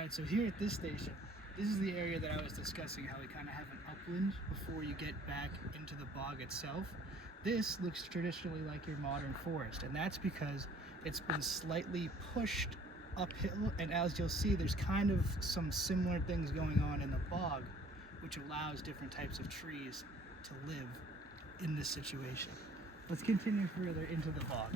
Alright, so here at this station, this is the area that I was discussing, how we kind of have an upland before you get back into the bog itself. This looks traditionally like your modern forest, and that's because it's been slightly pushed uphill, and as you'll see, there's kind of some similar things going on in the bog, which allows different types of trees to live in this situation. Let's continue further into the bog.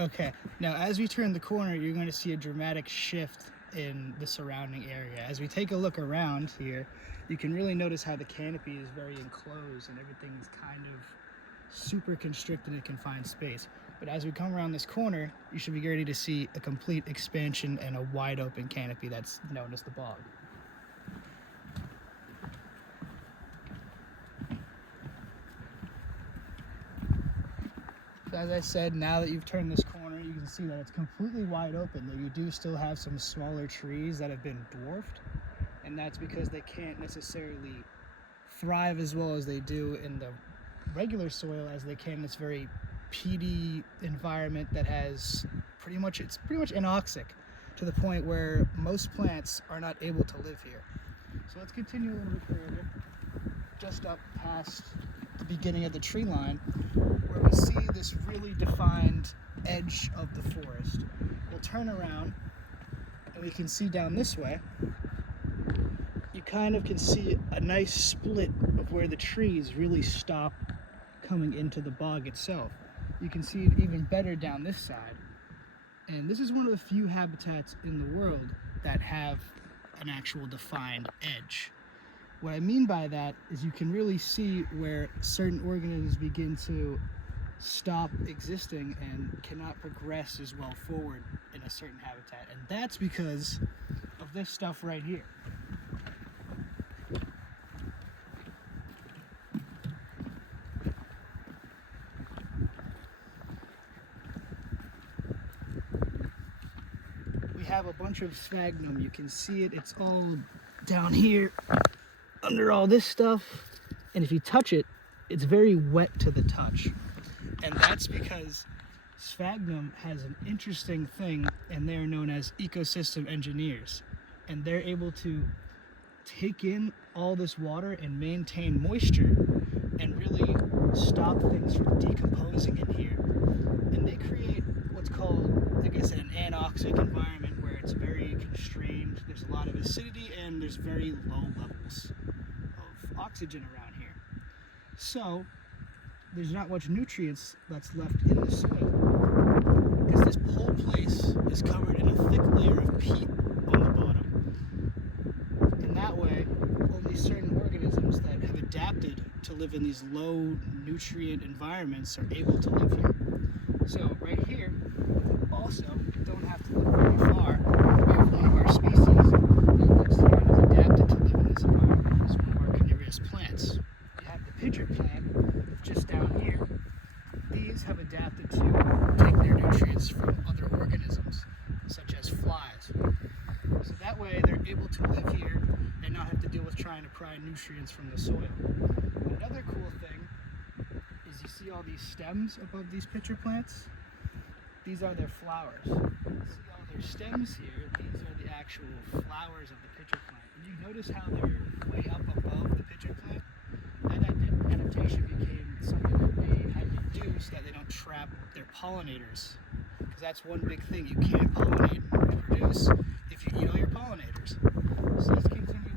Okay, now as we turn the corner, you're going to see a dramatic shift in the surrounding area. As we take a look around here, you can really notice how the canopy is very enclosed and everything is kind of super constricted in a confined space. But as we come around this corner, you should be ready to see a complete expansion and a wide open canopy that's known as the bog. So as I said, now that you've turned this corner, you can see that it's completely wide open, though you do still have some smaller trees that have been dwarfed, and that's because they can't necessarily thrive as well as they do in the regular soil as they can in this very peaty environment that has it's pretty much anoxic to the point where most plants are not able to live here. So let's continue a little bit further, just up past the beginning of the tree line, where we see this really defined edge of the forest. We'll turn around and we can see down this way, you kind of can see a nice split of where the trees really stop coming into the bog itself. You can see it even better down this side. And this is one of the few habitats in the world that have an actual defined edge. What I mean by that is you can really see where certain organisms begin to stop existing and cannot progress as well forward in a certain habitat. And that's because of this stuff right here. We have a bunch of sphagnum. You can see it. It's all down here under all this stuff, and if you touch it, it's very wet to the touch. And that's because sphagnum has an interesting thing, and they're known as ecosystem engineers, and they're able to take in all this water and maintain moisture and really stop things from decomposing in here. And they create what's called, like I said, an anoxic environment where it's very constrained, there's a lot of acidity, and there's very low levels of oxygen around here. So there's not much nutrients that's left in the soil because this whole place is covered in a thick layer of peat on the bottom. And that way, only certain organisms that have adapted to live in these low nutrient environments are able to live here. So right here, also, don't have to look very far. We have one of our species that lives here and is adapted to live in this environment. It's one of our carnivorous plants. You have the pitcher plant just down here. These have adapted to take their nutrients from other organisms, such as flies. So that way they're able to live here and not have to deal with trying to pry nutrients from the soil. Another cool thing is you see all these stems above these pitcher plants? These are their flowers. You see all their stems here? These are the actual flowers of the pitcher plant. And you notice how they're way up above the pitcher plant? That adaptation became something that they had to do so that they don't trap their pollinators. Because that's one big thing. You can't pollinate and reproduce if you eat all your pollinators. So let's continue